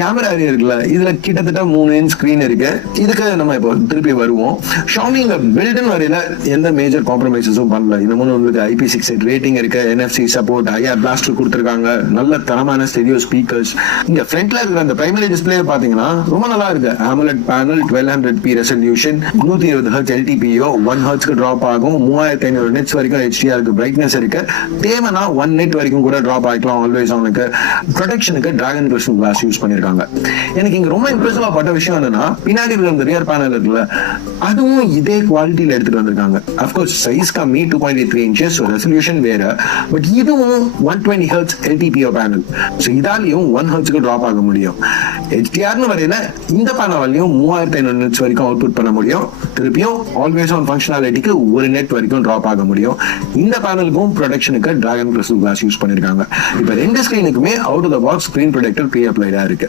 Camera area இருக்குல்ல, இதுல கிட்டத்தட்ட 3 இன்ச் ஸ்கிரீன் இருக்கு. இதுக்கு நம்ம இப்போ திருப்பி வருவோம். Xiaomi இந்த பில்ட்னு வரையில எந்த மேஜர் காம்ப்ரமைசஸும் பண்ணல. இந்த மூணு உங்களுக்கு IP68 ரேட்டிங் இருக்கு, NFC சப்போர்ட், IR பிளாஸ்டர் கொடுத்துருக்காங்க, நல்ல தரமான ஸ்டெரியோ ஸ்பீக்கர்ஸ். இங்க ஃப்ரண்ட்ல இருக்கிற அந்த பிரைமரி டிஸ்பிளே பாத்தீங்கன்னா ரொம்ப நல்லா இருக்கு. AMOLED panel, 1200p resolution, 120 Hz LTPO, 1 Hz drop ஆகும், 3500 nits வரைக்கும் HDR பிரைட்னஸ் இருக்கு. தேவைன்னா 1 nit வரைக்கும் கூட டிராப் ஆகிக்கலாம். ஆல்வேஸ் அவனுக்கு ப்ரொடெக்ஷனுக்கு டிராகன் கிறிஸ்டல் கிளாஸ் யூஸ் பண்ணிருக்காங்க. எனக்கு இங்க ரொம்ப இம்ப்ரெசிவா பட்ட விஷயம் என்னன்னா, பின்னாடி இருக்கிற அந்த ரியர் பேனல் இருக்குல்ல, அதுவும் இதே குவாலிட்டியில எடுத்துட்டு வந்திருக்காங்க. அப்கோர்ஸ் சைஸ் கம்மி, 2.83 inches, ரெசல்யூஷன் வேற. பட் இதுவும் 120 Hz LTPO பேனல். ஸோ இதாலையும் 1 Hz டிராப் ஆக முடியும். HDRனு வரையில இந்த பேனவாலையும் 3500 nits வரைக்கும் அவுட்புட் பண்ண முடியும். திருப்பியும் ஆல்வேஸ் ஆன் ஃபங்க்ஷனாலிட்டிக்கு 1 net வரைக்கும் டிராப் ஆக முடியும். இந்த பேனலுக்கும் ப்ரொடெக்ஷனுக்கு டிராகன் கிறிஸ்டல் கிளாஸ் யூஸ் பண்ணிருக்காங்க. இப்ப ரெண்டு ஸ்கிரீனுக்குமே out of the box screen protector pre அப்ளைடா இருக்கு.